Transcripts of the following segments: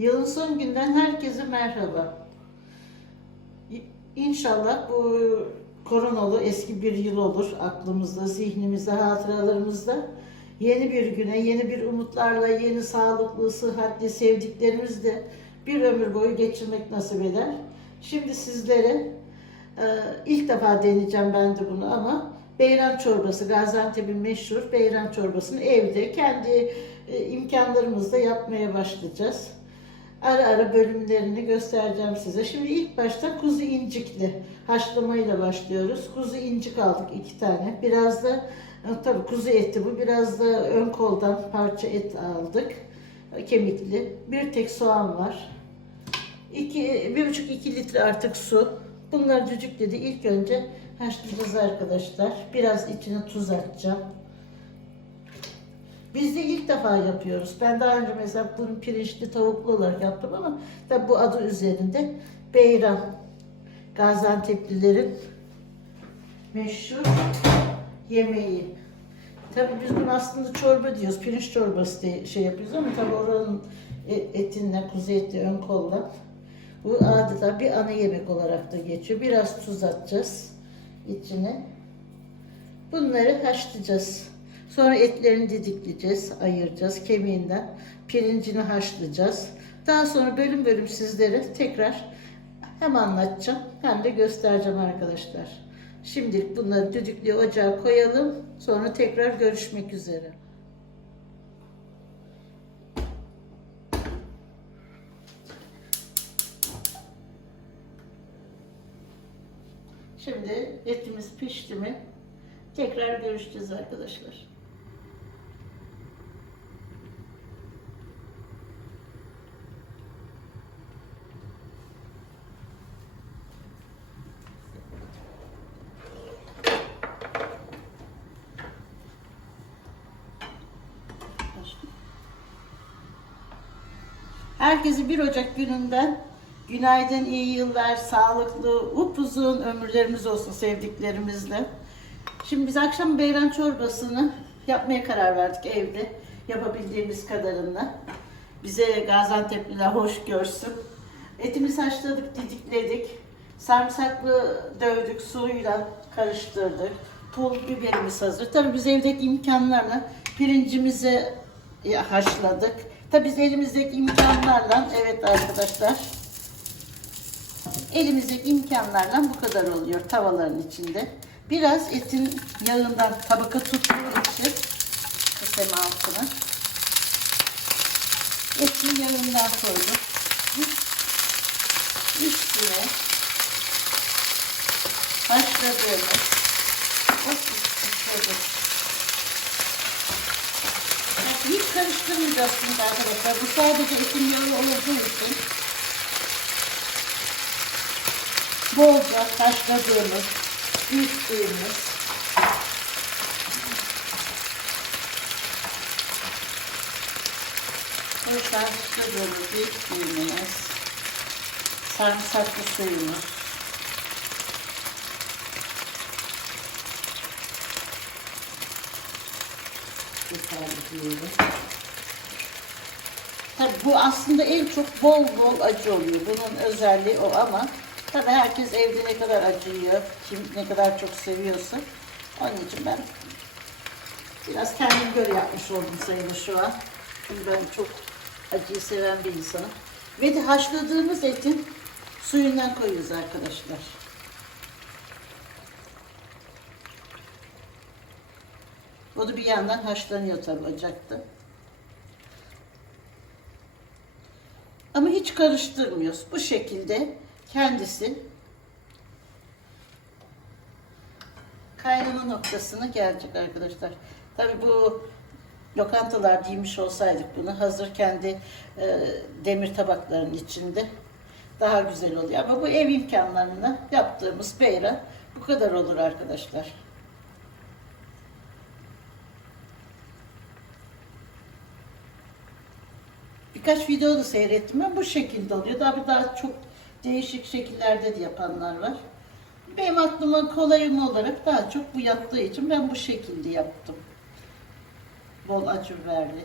Yılın son günden herkese merhaba. İnşallah bu koronalı eski bir yıl olur aklımızda, zihnimizde, hatıralarımızda. Yeni bir güne, yeni bir umutlarla, yeni sağlıklı, sıhhatli, sevdiklerimizle bir ömür boyu geçirmek nasip eder. Şimdi sizlere e, ilk defa deneyeceğim ben de bunu ama beyran çorbası, Gaziantep'in meşhur beyran çorbasını evde kendi e, imkanlarımızla yapmaya başlayacağız. Ara ara bölümlerini göstereceğim size. Şimdi ilk başta kuzu incikli haşlamayla başlıyoruz. Kuzu incik aldık iki tane. Biraz da e, tabii kuzu eti bu. Biraz da ön koldan parça et aldık. Kemikli. Bir tek soğan var. İki, bir buçuk iki litre artık su. Bunlar cücük dedi. İlk önce haşlayacağız arkadaşlar. Biraz içine tuz atacağım. Biz de ilk defa yapıyoruz. Ben daha önce mesela bunu pirinçli tavuklu olarak yaptım ama tabi bu adı üzerinde beyran. Gaziantep'lilerin meşhur yemeği. Tabi biz bunu aslında çorba diyoruz. Pirinç çorbası diye şey yapıyoruz ama tabi oranın e- etinle, kuzu eti ön kolla. Bu adeta bir ana yemek olarak da geçiyor. Biraz tuz atacağız içine. Bunları haşlayacağız. Sonra etlerini didikleyeceğiz, ayıracağız kemiğinden. Pirincini haşlayacağız. Daha sonra bölüm bölüm sizlere tekrar hem anlatacağım hem de göstereceğim arkadaşlar. Şimdilik bunları düdüklü ocağa koyalım. Sonra tekrar görüşmek üzere. Şimdi etimiz pişti mi tekrar görüşeceğiz arkadaşlar. Herkese 1 Ocak gününden günaydın, iyi yıllar, sağlıklı, upuzun ömürlerimiz olsun sevdiklerimizle. Şimdi biz akşam beyran çorbasını yapmaya karar verdik evde. Yapabildiğimiz kadarıyla. Bize Gaziantep'liler hoş görsün. Etimizi haşladık, didikledik. Sarımsaklı dövdük, suyla karıştırdık. Pul biberimiz hazır. Tabii biz evdeki imkanlarla pirincimizi haşladık. Tabii biz elimizdeki imkanlarla, evet arkadaşlar, elimizdeki imkanlarla bu kadar oluyor tavaların içinde. Biraz etin yağından tabaka tuttuğu için kesem altına etin yağından koydum. Üstüne haşladığımız o şöyle hiç karıştırmayacaksınız arkadaşlar. Bu sadece etin yağı olduğu için bolca haşladığımız, büyüttüğümüz haşladığımız, büyüttüğümüz sarımsaklı suyumuz yeterli. Tabii bu aslında en çok bol bol acı oluyor. Bunun özelliği o ama tabii herkes evde ne kadar acı yiyor, kim ne kadar çok seviyorsa. Onun için ben biraz kendim göre yapmış oldum sayılır şu an. Çünkü ben çok acıyı seven bir insanım. Ve de haşladığımız etin suyundan koyuyoruz arkadaşlar. O da bir yandan haşlanıyor tabii ocakta. Ama hiç karıştırmıyoruz. Bu şekilde kendisi kaynama noktasına gelecek arkadaşlar. Tabii bu lokantalar giymiş olsaydık bunu hazır kendi e, demir tabakların içinde daha güzel oluyor. Ama bu ev imkanlarına yaptığımız beyran bu kadar olur arkadaşlar. Birkaç video da seyrettim bu şekilde oluyor. Tabii daha çok değişik şekillerde de yapanlar var. Benim aklıma kolayım olarak daha çok bu yattığı için ben bu şekilde yaptım. Bol acı biberli.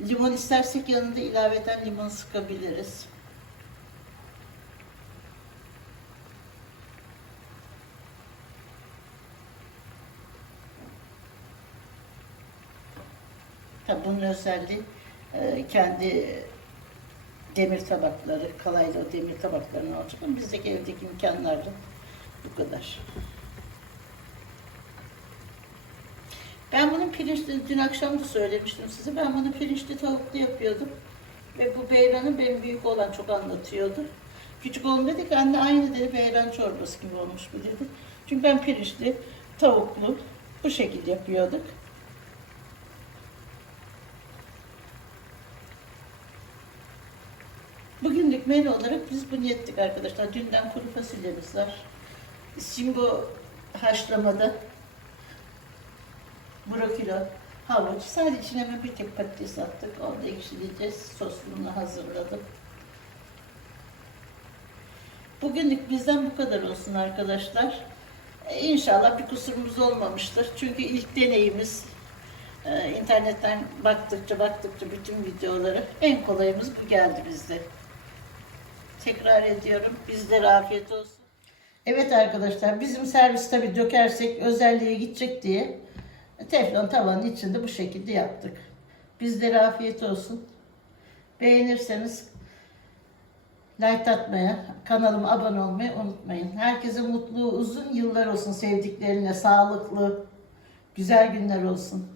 Limon istersek yanında ilaveten limon sıkabiliriz. Tabii bunun özelliği e, kendi demir tabakları, kalaylı o demir tabaklarını olacak ama bizdeki evdeki imkanlarla bu kadar. Ben bunun pirinçli, dün akşam da söylemiştim size, ben bunu pirinçli tavuklu yapıyordum. Ve bu beyranı benim büyük olan çok anlatıyordu. Küçük oğlum dedi ki anne aynı dedi beyran çorbası gibi olmuş bu dedi. Çünkü ben pirinçli, tavuklu bu şekilde yapıyorduk. Menü olarak biz bunu yettik arkadaşlar. Dünden kuru fasulyemiz var. Şimdi bu haşlamada brokoli, havuç. Sadece içine bir tek patates attık. Onu da ekşileyeceğiz. Sosunu hazırladım. Bugünlük bizden bu kadar olsun arkadaşlar. Ee, İnşallah bir kusurumuz olmamıştır. Çünkü ilk deneyimiz e, internetten baktıkça baktıkça bütün videoları en kolayımız bu geldi bizde. Tekrar ediyorum. Bizlere afiyet olsun. Evet arkadaşlar bizim servis tabi dökersek özelliğe gidecek diye teflon tavanın içinde bu şekilde yaptık. Bizlere afiyet olsun. Beğenirseniz like atmaya, kanalıma abone olmayı unutmayın. Herkese mutlu uzun yıllar olsun sevdiklerine, sağlıklı, güzel günler olsun.